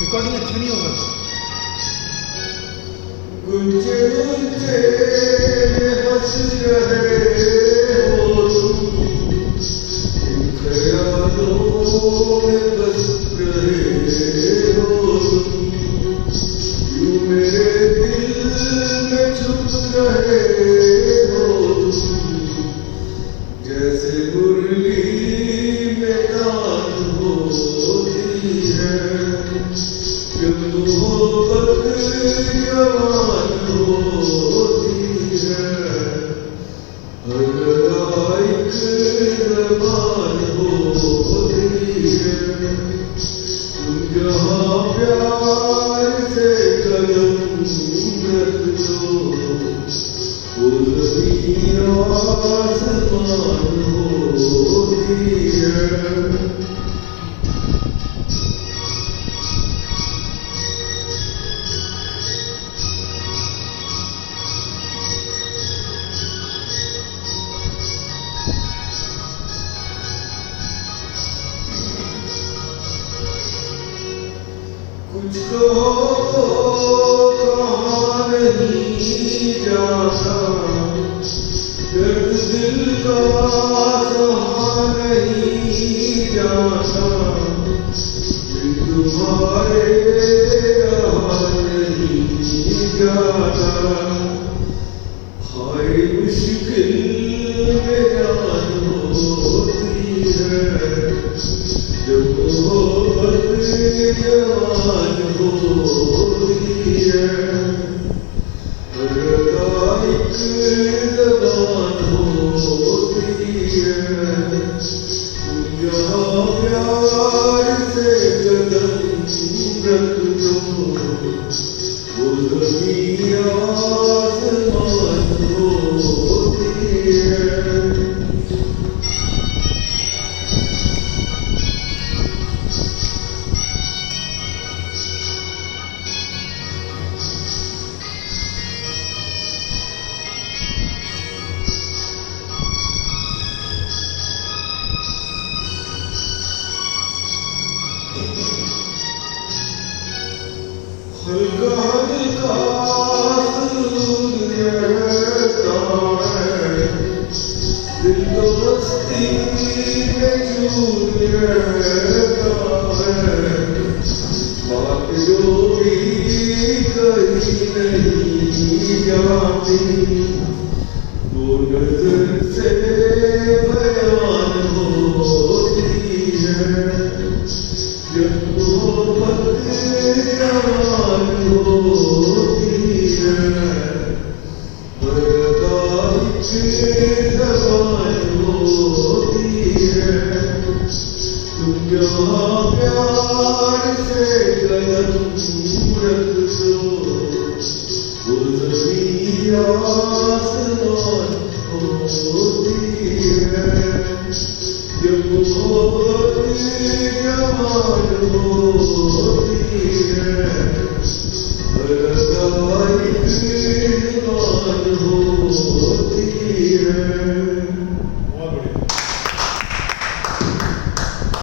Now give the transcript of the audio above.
Recording अच्छा नहीं होगा। गुंजे गुंजे हंस रहे हो तुम, इन ख्यालों में बस रहे हो तुम, यूं मेरे दिल में छुप रहे हो तुम, जैसे मुरली में तान होती है जब मोहब्बत जवान होती है, हर लगा एक ज़बान होती है, तुम जहाँ प्यार से कदम रख दो, वो ज़मीन आसमान होती है। कुछ तो कहा नहीं जाता, दर्द दिल का सहा नहीं जाता, दिल तुम्हारे रहा नहीं जाता, हाय मुश्किल में जान होती है जब मोहब्बत जवान होती है, हर लगा एक ज़बान होती है, तुम जहाँ प्यार से कदम रख दो, वो ज़मीन आसमान होती है। हल्का हल्का सूरज रहता है, दिल तो मस्ती में चूर रहता है, बात जो भी कही नहीं जाती, वो नजर से बयान होती है, जब मोहब्बत जवान होती है, हर एक ज़बान होती है, तुम जहाँ प्यार से कदम रख दो, वो ज़मीन आसमान होती है, जब मोहब्बत जवान होती है, हर लगा एक ज़बान होती है।